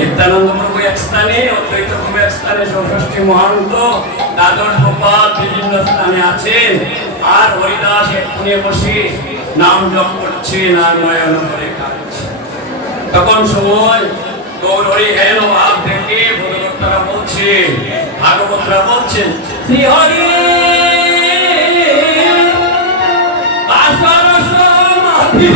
নিত্যানন্দ প্রভু এক স্থানে, অদ্বৈত প্রভু এক স্থানে, ষষ্ঠী মহান্ত, দ্বাদশ গোপাল বিভিন্ন স্থানে আছেন। আর হরিদাস এক কোণে বসে নাম জপ করছে, নাম নয়ন করে কাঁদছে। তখন সময় গৌর হরি হেন ভাব থেকে বোধকর্তারা বলছে, ভাগবতরা বলছেন, শ্রী হরি আসার সমাধি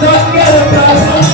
যজ্ঞের প্রাসাদ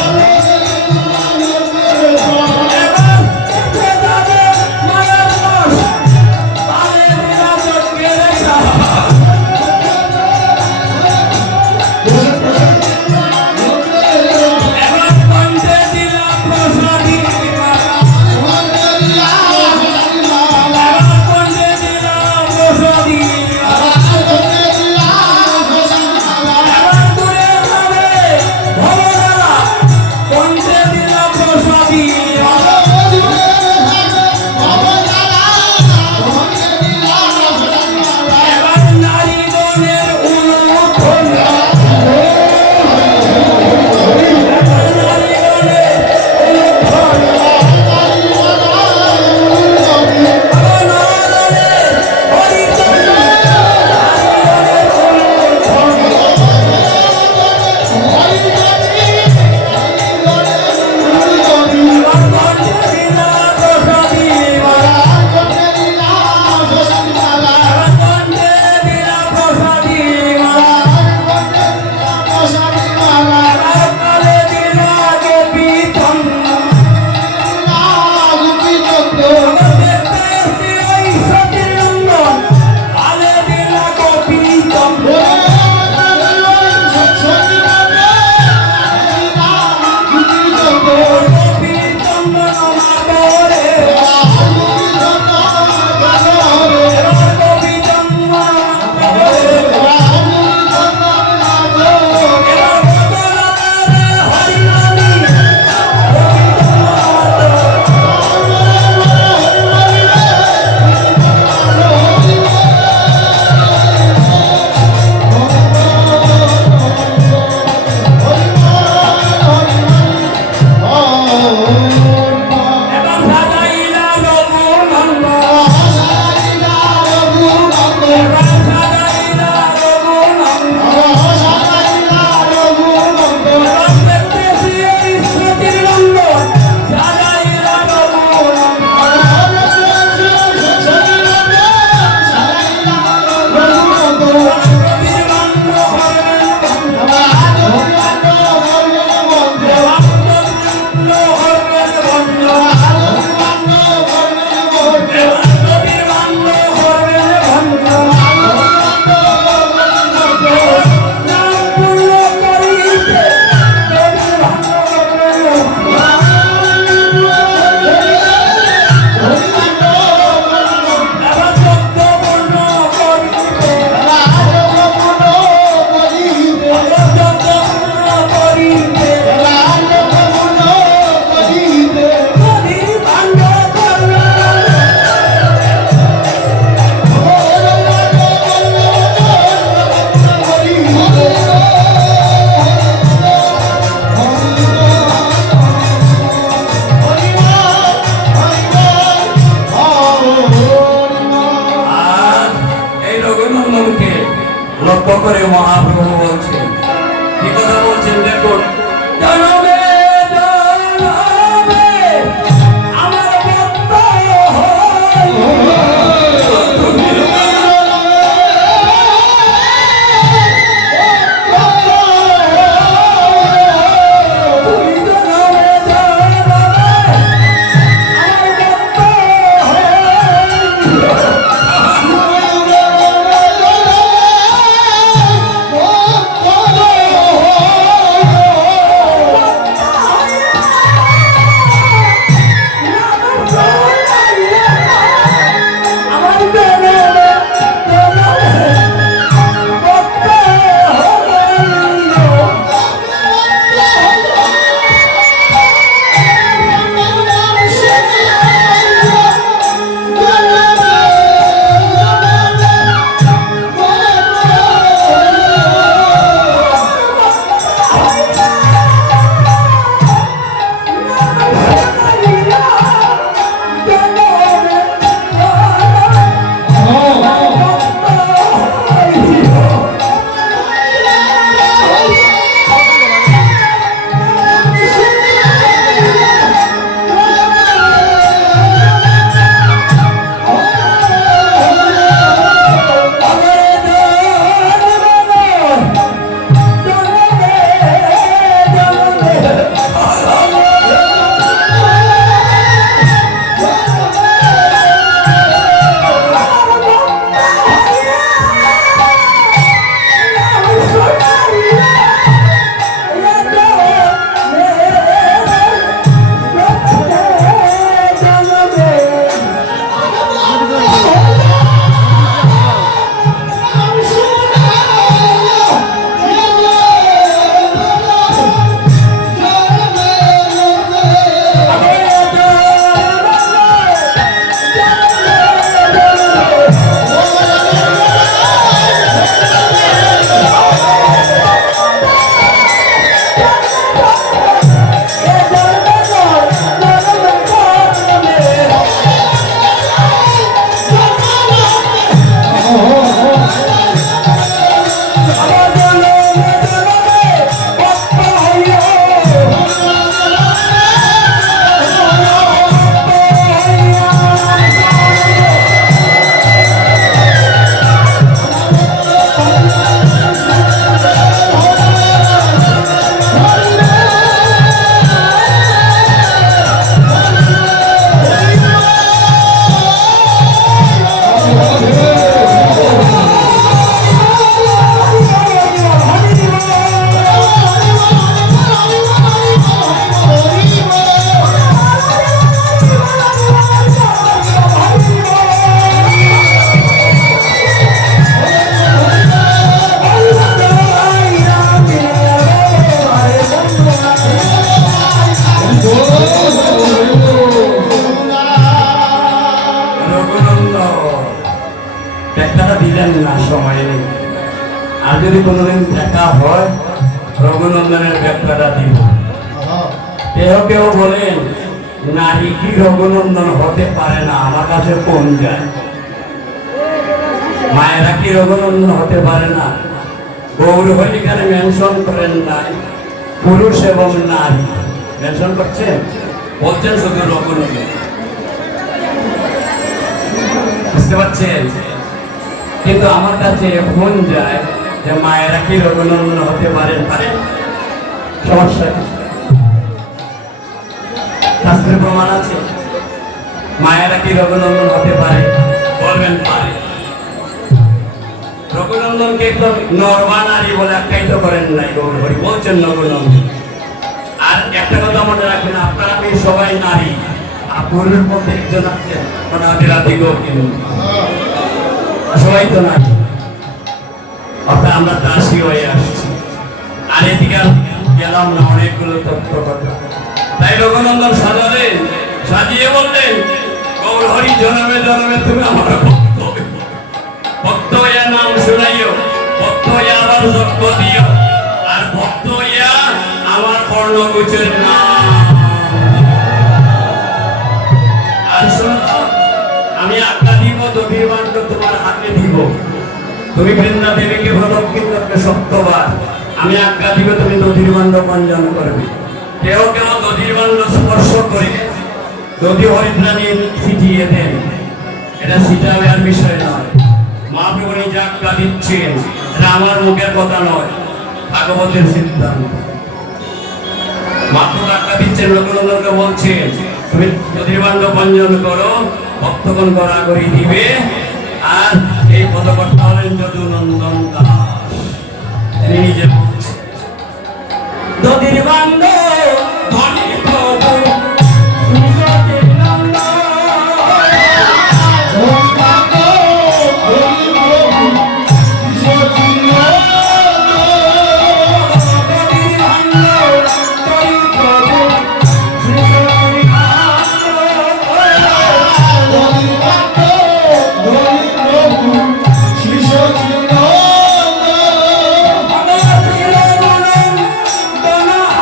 লক্ষ্য করে মহাপ্রভু বলছেন, কি কথা বলছেন দেখুন। জনমে জনমে আমার ভক্ত হই, আর যদি কোনোদিন দেখা হয় রঘুনন্দনের ব্যাখ্যাটা দিব। কেউ কেউ বলেন নারী কি রঘুনন্দন হতে পারে না, আমার কাছে কোন যায়। মায়েরা কি রঘুনন্দন হতে পারে না? গৌর হরি এখানে মেনশন করেন নাই, পুরুষ এবং নারী মেনশন করছেন, বলছেন শুধু রঘুনন্দন। বুঝতে পারছেন? কিন্তু আমার কাছে ফোন যায় যে মায়েরা কি রঘুনন্দন হতে পারেন? পারেন, সমস্যা শাস্ত্রের প্রমাণ আছে। মায়েরা কি রঘুনন্দন হতে পারে? বলবেন পারে। রঘুনন্দনকে তো নরমা নারী বলে আখ্যায়িত করেন নাই গৌর হরি, বলছেন রঘুনন্দন। আর একটা কথা মনে রাখবেন, আপনারা আমি সবাই নারী, পুরুষের মধ্যে একজন আছেন সবাই তো নারী, অর্থাৎ আমরা দাসী হয়ে আসছি। আর এদিকে গেলাম না অনেকগুলো তথ্য কথা। তাই রঘুনন্দন সাজালেন, সাজিয়ে বললেন গৌর হরি জনমে জনমে তুমি আমার ভক্ত, ভক্ত হইয়া নাম শুনাইও, ভক্ত হইয়া আবার যজ্ঞ দিও, আর ভক্ত হইয়া আমার কর্ণকুচের নাম। আর শোনো, আমি আজ্ঞা দিব দধির মান্ড তোমার হাতে দিব, তুমি বৃন্দা দেবীকে প্রদক্ষিণ করবে 7 বার। আমি আজ্ঞা দিব তুমি দধির মান্ড পঞ্জন করবে। কেউ কেউ দধির মান্ড স্পর্শ করে দধি হরিদ্রা নিয়ে ছিটিয়ে দেন, এটা ছিটাবে আর বিষয় নয়। মহাপ্রভু নিজে আজ্ঞা দিচ্ছেন, এটা আমার মুখের কথা নয়, ভাগবতের সিদ্ধান্ত। মহাপ্রভু আজ্ঞা দিচ্ছেন, রঘুনন্দনকে বলছেন তুমি দধির মান্ড পঞ্জন করো, ভক্তগণ করা করে দিবে। আর এই পদকর্তা হলেন যদুনন্দন দাস, তিনি নিজে বলছেন দধির মান্ড ধনী প্রভু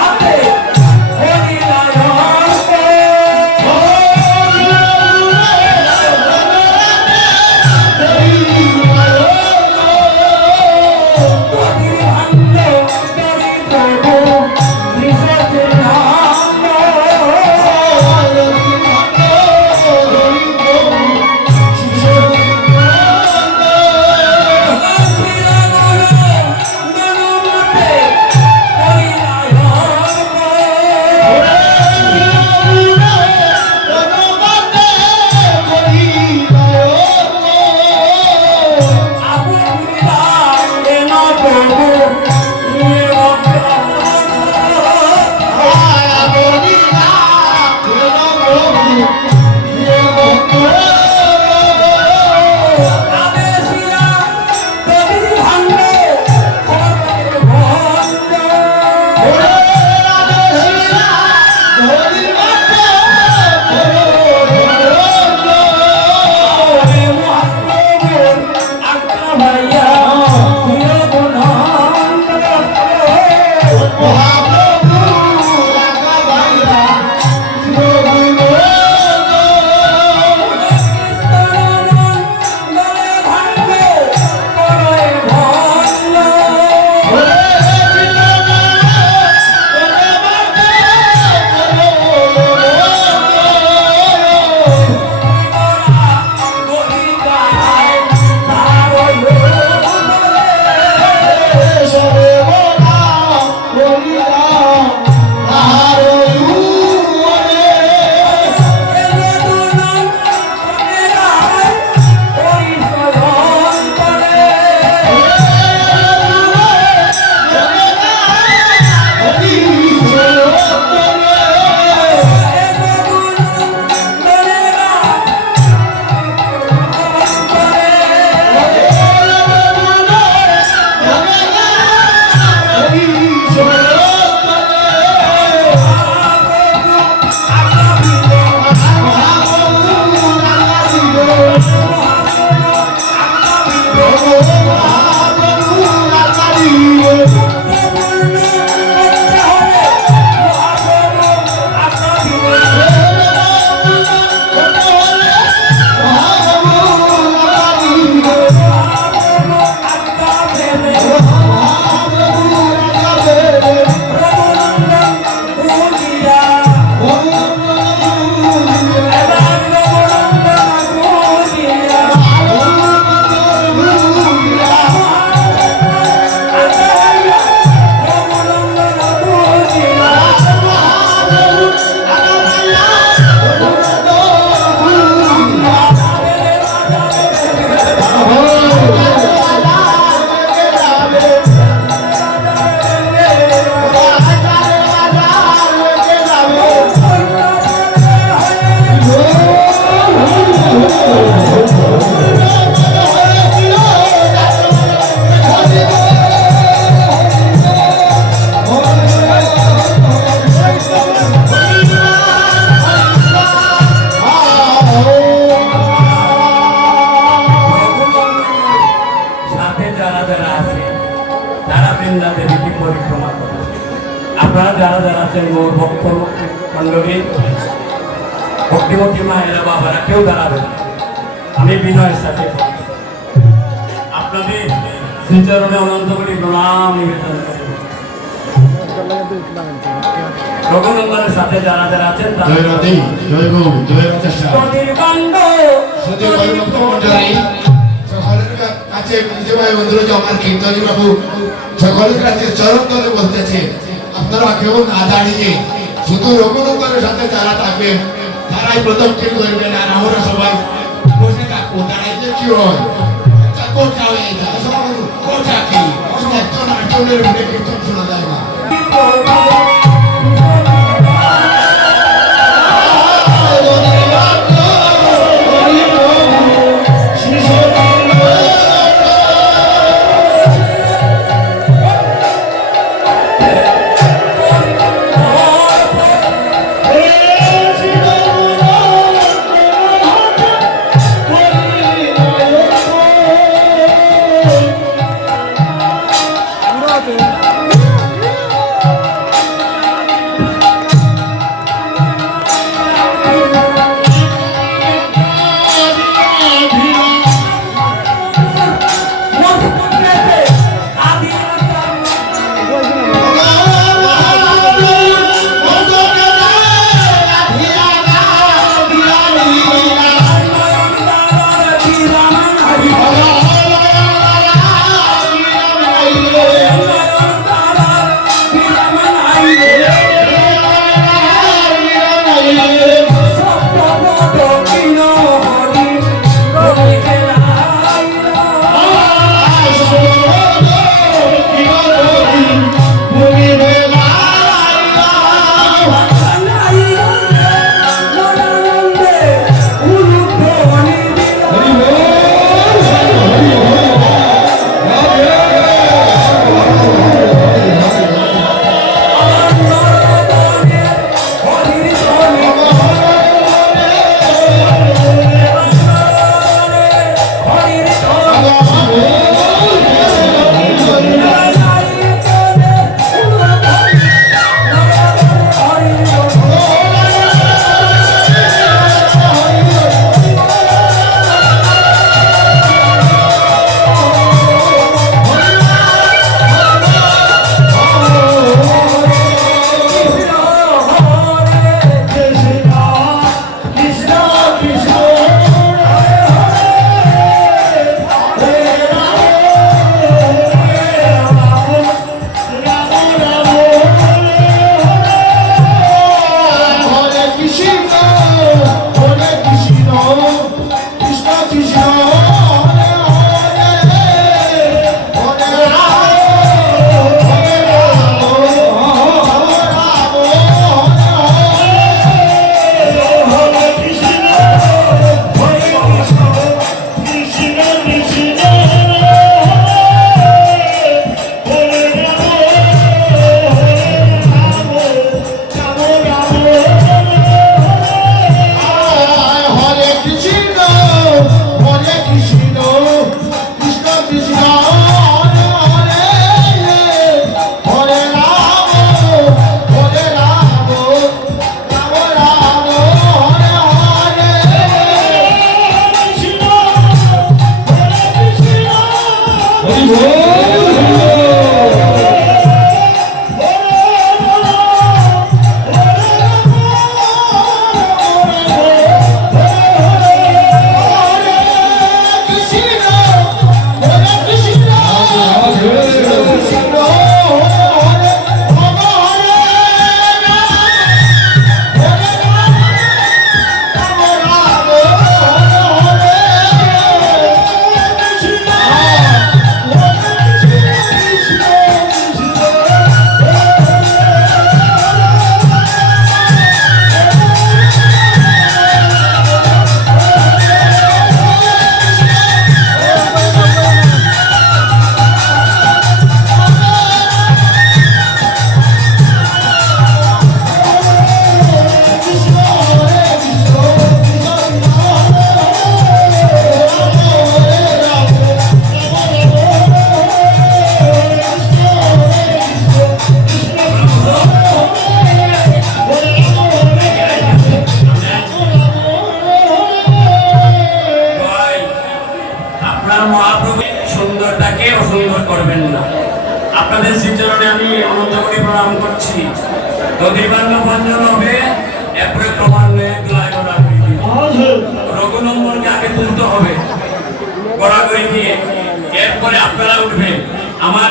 হাতে আপনারা যারা যারা আছেন গৌর ভক্ত মণ্ডলী ভক্তিমতী মায়েরা বাবারা কেউ দাঁড়াবেন, আমি বিনয়ের সাথে আপনাদের শ্রীচরণে অনন্ত কোটি প্রণাম নিবেদন করি। রঘুনন্দনের সাথে যারা যারা আছেন জয় রাধে, জয় গৌ, জয় রাধেশ্বর। শুধু ভক্ত মণ্ডলী সকলের কাছে বিজয় বন্ধুরা যে আমার কীর্তনী বাবু সকলের কাছে চরণ ধরে বলতেছে, আপনারা কেউ না দাঁড়িয়ে শুধু রঘুনন্দনের সাথে যারা থাকবেন তারাই প্রথম ঠিক করবেন, আর আমরা সবাই বসে থাকবো। দাঁড়াইতে কি হয় কোটা হয়ে যায়, কোটা কি একজন আটজনের মধ্যে কীর্তন শোনা যায় না। Brother. সুন্দরটাকে অসুন্দর করবেন না। আপনাদের শ্রীচরণে আমি অনন্ত কোটি প্রণাম করছি। দধিবান্য ভঞ্জন হবে, এরপরে ক্রমান্বয়ে দোলায় করা রঘুনন্দনকে আগে তুলতে হবে গড়াগড়ি দিয়ে, এরপরে আপনারা উঠবেন। আমার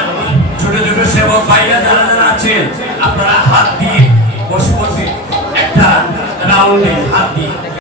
ছোট ছোট সেবক ভাইরা যারা যারা আছেন, আপনারা হাত দিয়ে বসে বসে একটা রাউন্ডে হাত দিয়ে